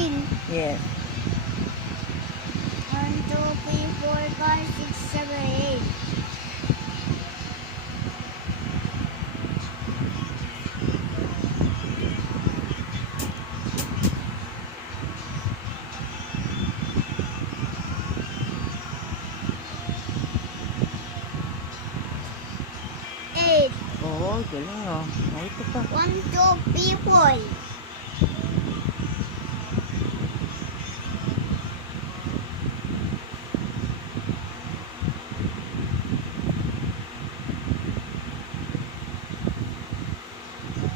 18. Yes. 1, 2, 3, 4, 5, 6, 7, 8. Eight. Oo, galing oh. Oh, ito pa. 1, 2, 3, 4.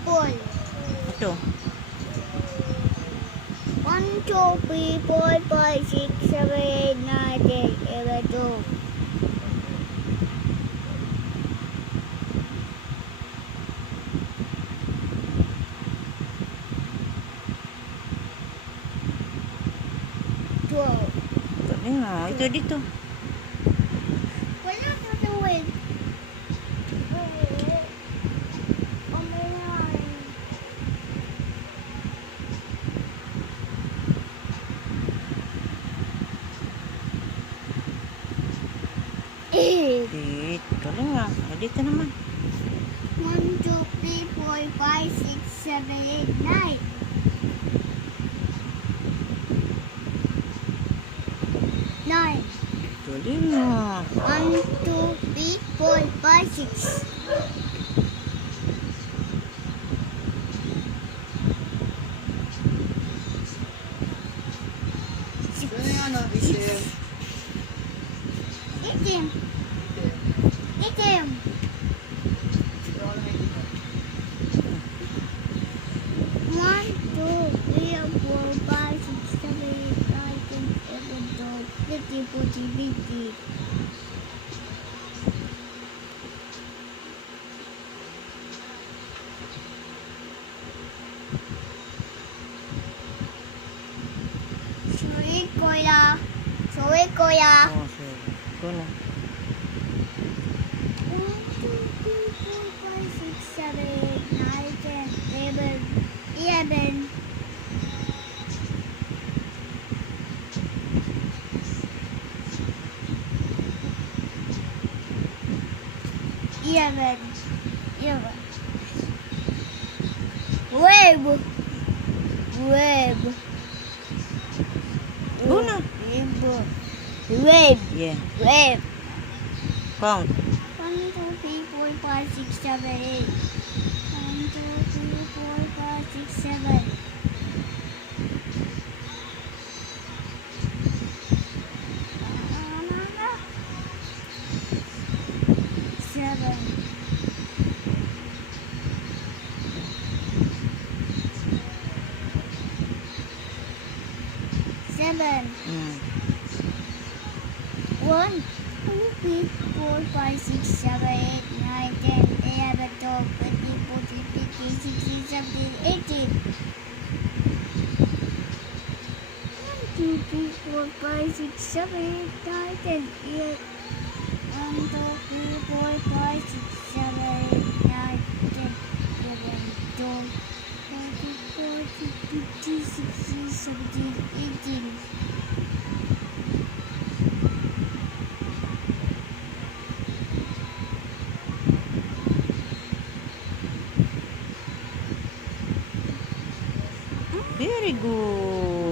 Four. Ito. 1, 2, 3, 4, 5, 6, 7, 8, 9, 10, 11, 12. Galing ah. Ito dito. Wala na gawin. Dito. Galing ah. Ah, dito naman. 1, 2, 3, 4, 5, 6, 7, 8, 9. 9. Galing ah. 1, 2, 3, 4, 5, 6. Itim. Itim. 1, 2, 3, 4, 5, 6, 7, 8, 9, 10, 11, 12, 13, 14, 15. Sorry, kuya. Sorry, kuya. Oh, sorry. Ito na. 1, 2, 3, 4, 5, 6, 7, 8, 9, 10, 11, 11. 11. 11. Web. Web. Go na. Web. Yeah. Web. Count. 1, 2, 3, 4, 5, 6, 7, 8. 1, 2, 3, 4, 5, 6, 7. 7. 7. Mm. 1, 2, 3, 4, 5, 6, 7, 8, 9, 10, 11, 12, 13, 14, 15, 16, 17, 18. 1, 2, 3, 4, 5, 6, 7, 8, 9, 10, 11. 1, 2, 3, 4, 5, 6, 7, 8, 9, 10, 11, 12, 13, 14, 15, 16, 17, 18. Very good.